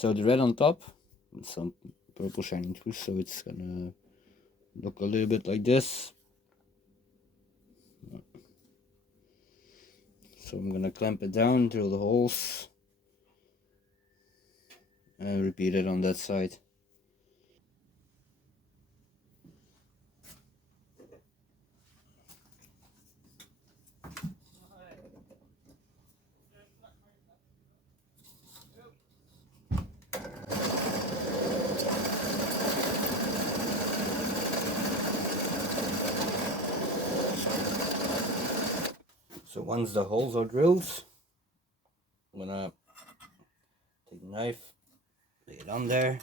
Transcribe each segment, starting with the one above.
So the red on top with some purple shining through, so it's gonna look a little bit like this. So I'm gonna clamp it down, drill the holes, and repeat it on that side. So once the holes are drilled, I'm gonna take a knife, lay it on there,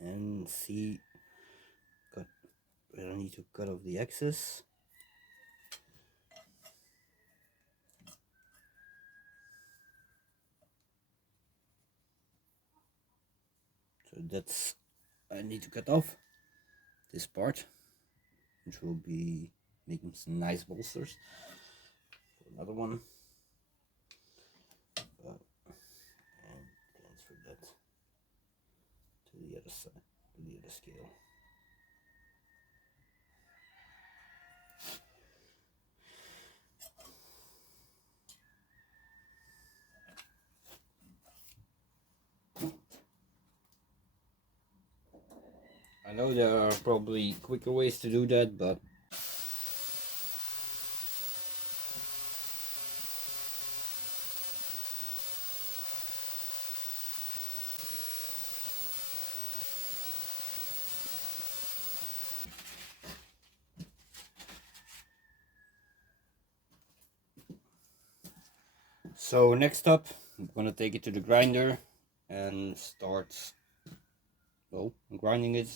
and see where I need to cut off the excess. So that's, I need to cut off this part, which will be making some nice bolsters for another one. And transfer that to the other side, to the other scale. I know there are probably quicker ways to do that, but so next up, I'm gonna take it to the grinder and start, well, grinding it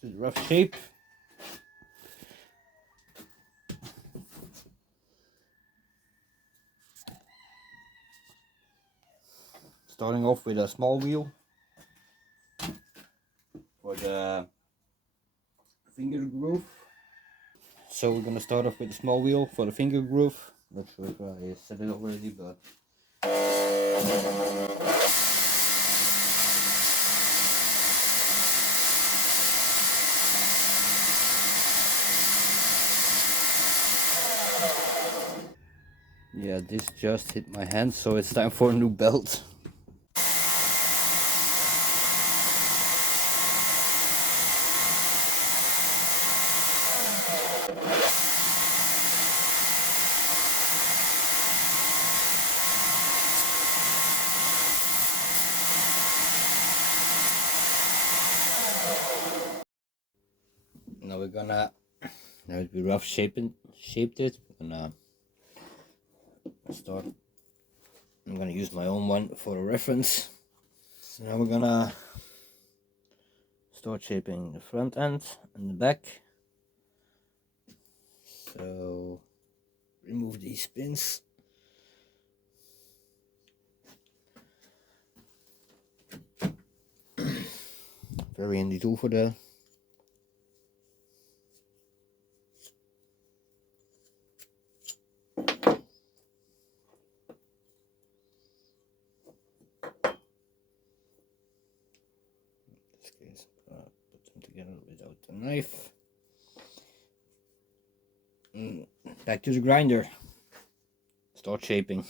to the rough shape. Starting off with a small wheel for the finger groove. So we're gonna start off with a small wheel for the finger groove. Not sure if I said it already, but yeah, this just hit my hand, so it's time for a new belt. Now we're gonna, now that we rough shaped it, we're gonna start. I'm gonna use my own one for a reference. So now we're gonna start shaping the front end and the back. So remove these pins. Very handy tool for that. In this case, put them together without the knife. Back to the grinder. Start shaping.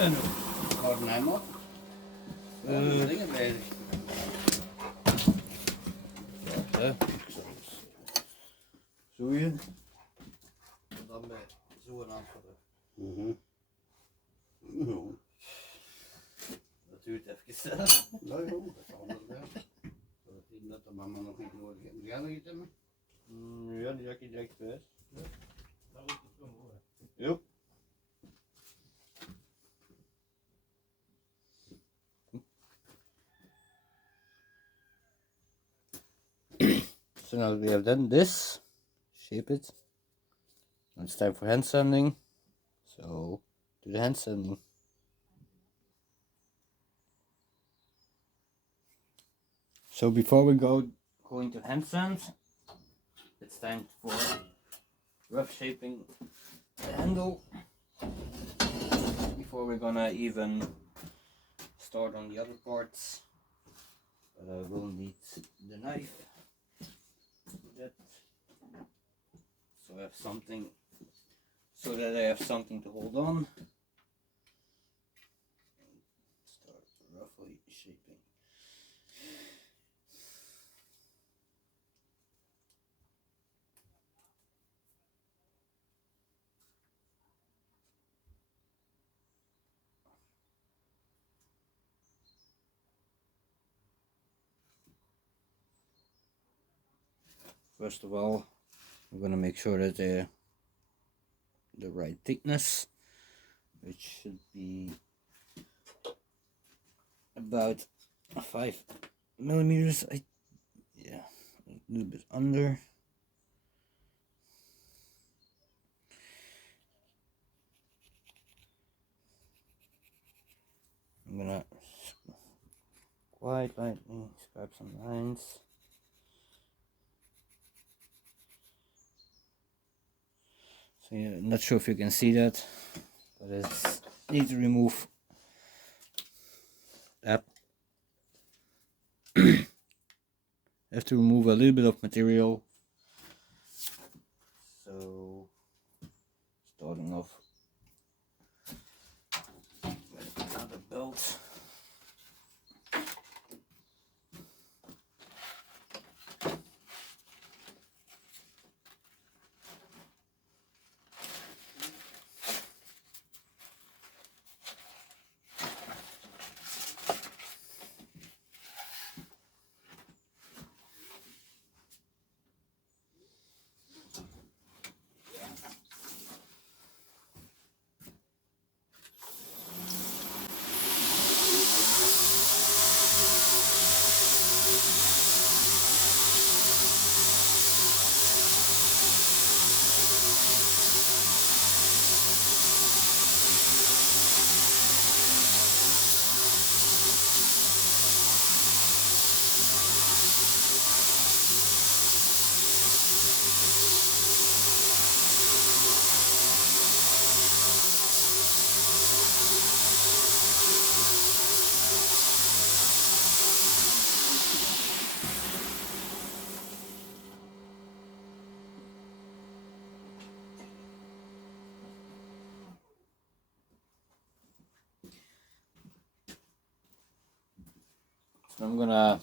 En houden hem op. Dingen bezig. Zoeien. En dan bij zo'n aanvallen. Dat duurt even. Ja, joh, dat kan wel zijn. Dat de mama nog niet nodig heeft. Ga nog iets hebben? Ja, die zak je direct best. Dat is het zo mooi. Jo. So now we have done this, shape it. Now it's time for hand sanding. So do the hand sanding. So before we go into hand sand, it's time for rough shaping the handle. Before we're gonna even start on the other parts, but I will need the knife. That so I have something, so that I have something to hold on. Start roughly shaping. First of all, I'm gonna make sure that they're the right thickness, which should be about 5 millimeters. Yeah, a little bit under. I'm gonna quite lightly scrape some lines. So yeah, not sure if you can see that, but it's need to remove that. Have to remove a little bit of material. So starting off with another belt. So I'm gonna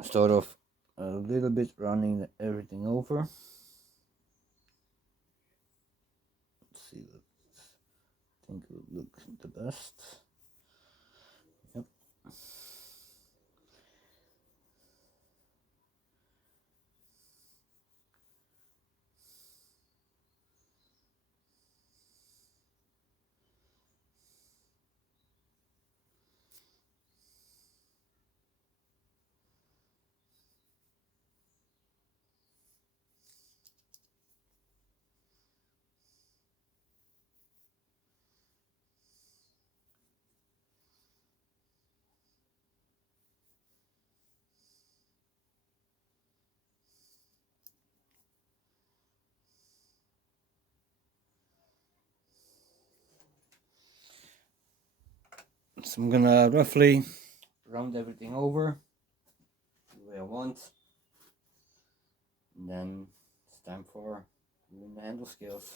start off a little bit running everything over. Let's see what I think will look the best. Yep. So I'm gonna roughly round everything over the way I want, and then it's time for doing the handle scales.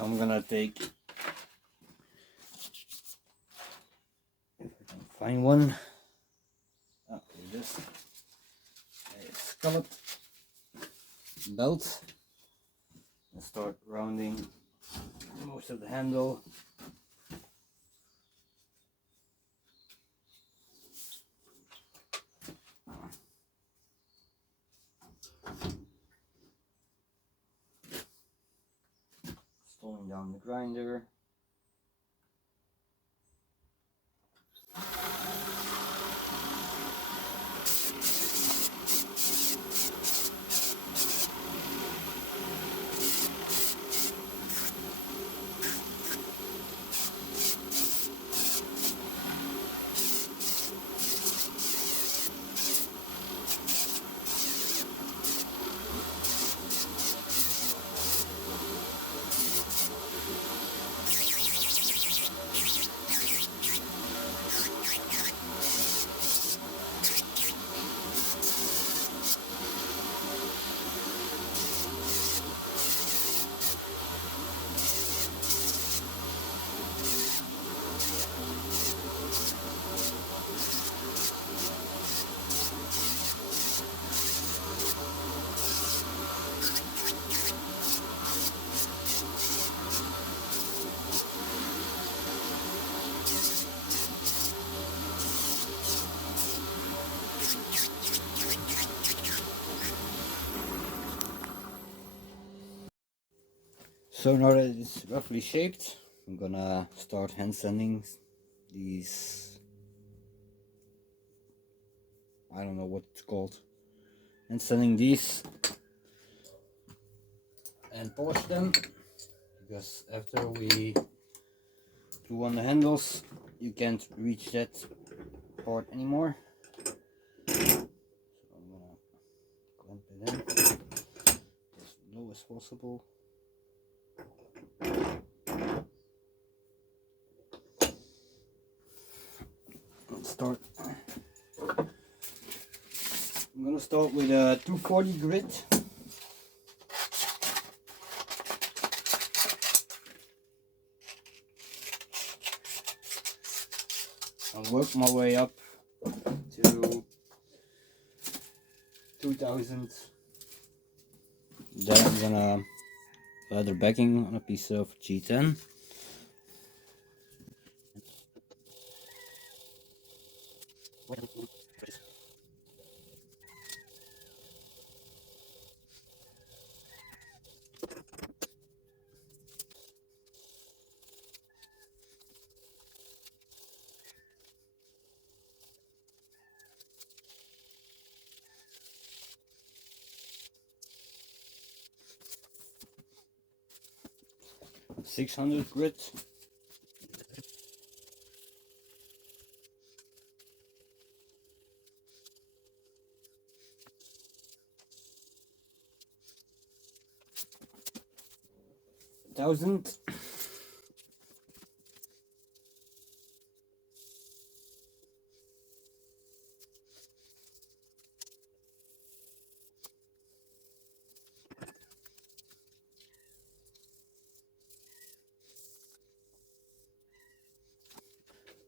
Now I'm gonna take, if I can find one, this a scallop belt, and start rounding most of the handle. Slowing down the grinder. So now that it's roughly shaped, I'm gonna start hand sanding these, I don't know what it's called, hand sanding these and polish them, because after we glue on the handles you can't reach that part anymore. So I'm gonna clamp it in as low as possible. Let's start. I'm gonna start with a 240 grit. I'll work my way up to 2000. Then I'm gonna leather backing on a piece of G10. .600 grit. .1000.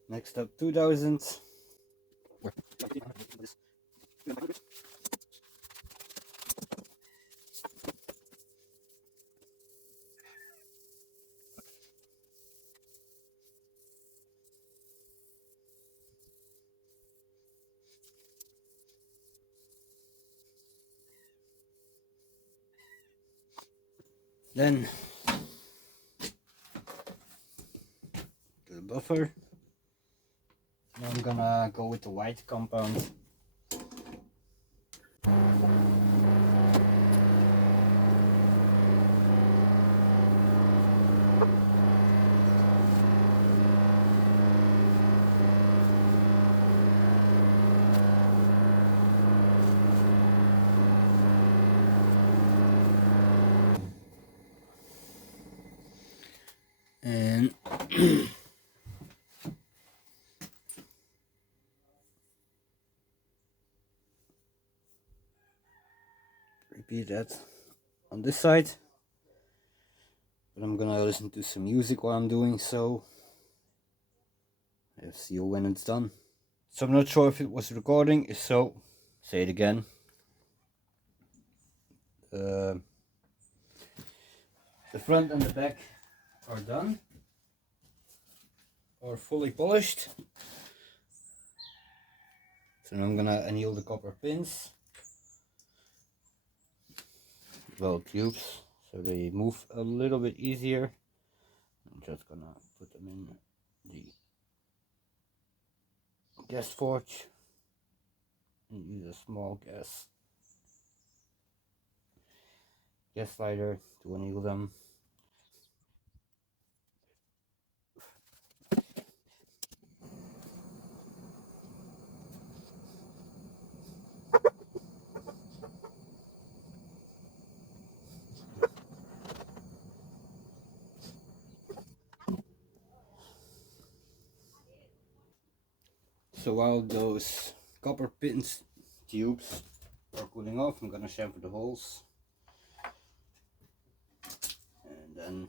Next up 2000. Then to the buffer. Now I'm gonna go with the white compound. And repeat that on this side. but I'm gonna listen to some music while I'm doing so. I'll see you when it's done. So I'm not sure if it was recording. If so, say it again. The front and the back are done, or fully polished. So now I'm gonna anneal the copper pins, well, tubes, so they move a little bit easier. I'm just gonna put them in the gas forge and use a small gas lighter to anneal them. So while those copper pins tubes are cooling off, I'm gonna chamfer the holes, and then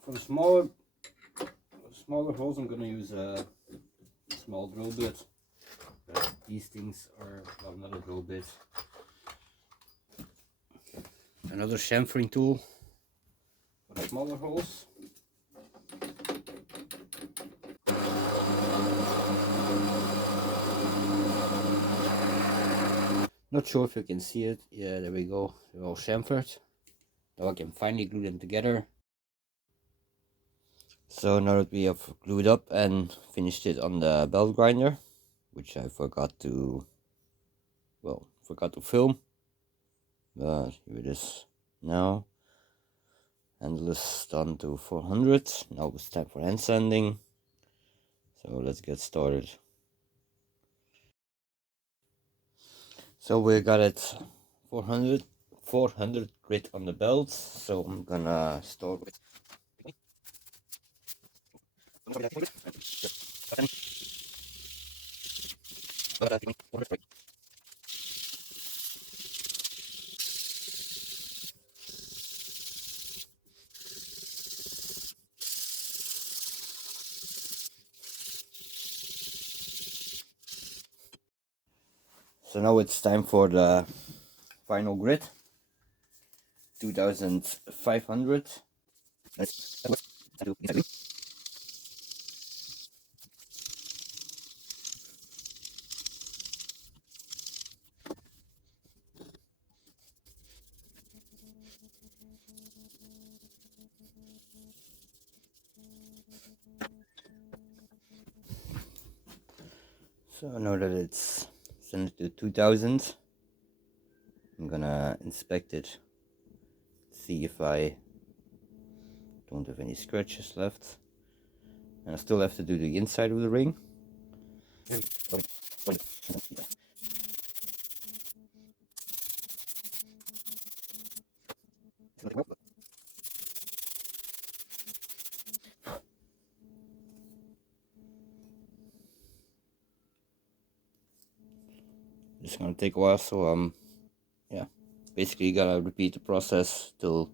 for the smaller holes, I'm gonna use a small drill bit. But these things are, well, not a drill bit. Another chamfering tool for the smaller holes. Not sure if you can see it. Yeah, there we go. They're all chamfered. Now I can finally glue them together. So now that we have glued up and finished it on the belt grinder, which I forgot to film, but here it is now. Handle is done to 400. Now it's time for hand sanding. So let's get started. So we got it 400 grit on the belt. So I'm gonna start with So now it's time for the final grit, 2500. So now that it's set to 2000, I'm gonna inspect it, see if I don't have any scratches left. And I still have to do the inside of the ring. It's gonna take a while, so yeah, basically you gotta repeat the process till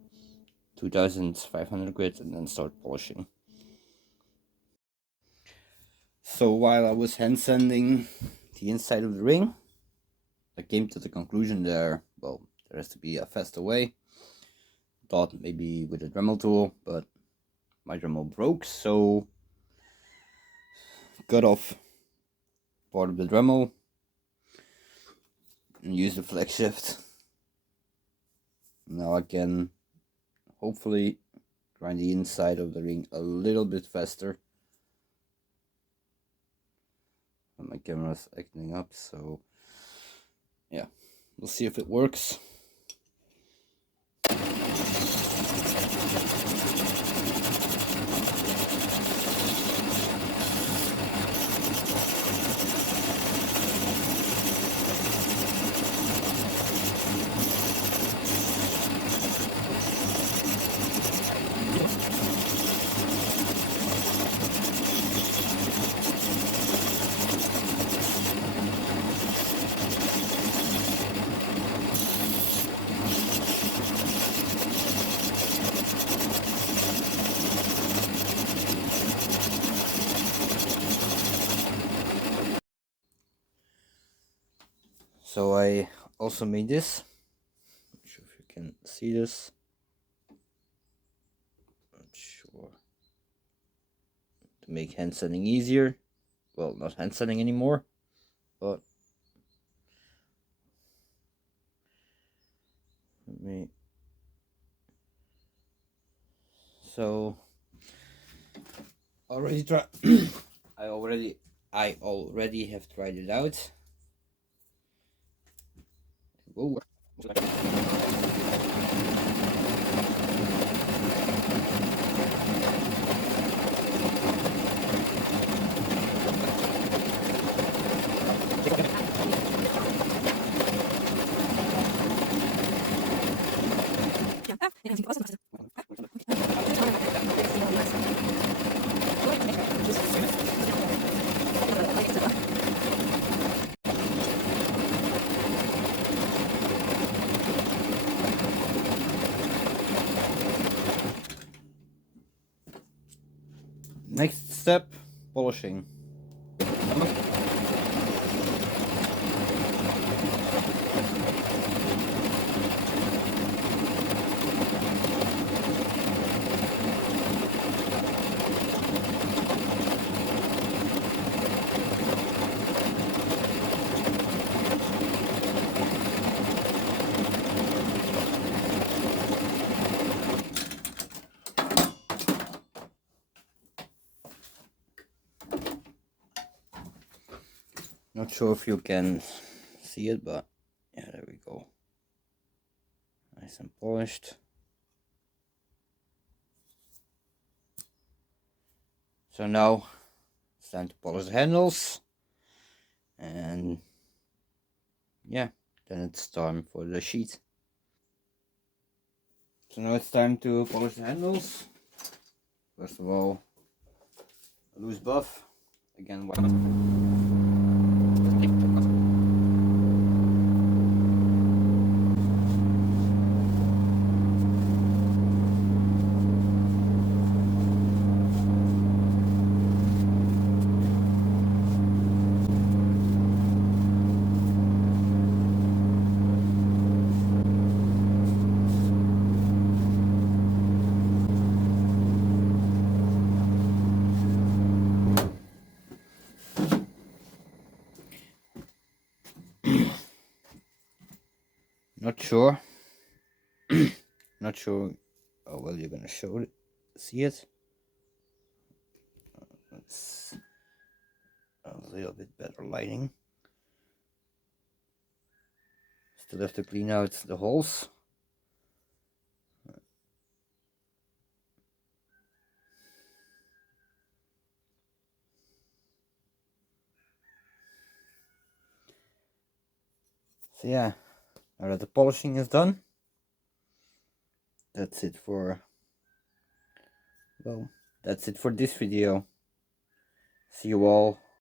2500 grit and then start polishing. So while I was hand sanding the inside of the ring, I came to the conclusion there has to be a faster way. Thought maybe with a Dremel tool, but my Dremel broke, so cut off part of the Dremel and use the flex shift. Now I can hopefully grind the inside of the ring a little bit faster. And my camera's acting up, so yeah, we'll see if it works. So I also made this. Not sure if you can see this. Not sure. To make hand sanning easier. Well, not hand sanning anymore, but let me. So already try. I already have tried it out. Whoa. Next step, polishing. Not sure if you can see it, but yeah, there we go. Nice and polished. So now it's time to polish the handles, and yeah, then it's time for the sheet. So now it's time to polish the handles. First of all, a loose buff. Again, not sure. Not sure how well you're gonna see it. It's a little bit better lighting. Still have to clean out the holes. So yeah, now that the polishing is done, that's it for this video. See you all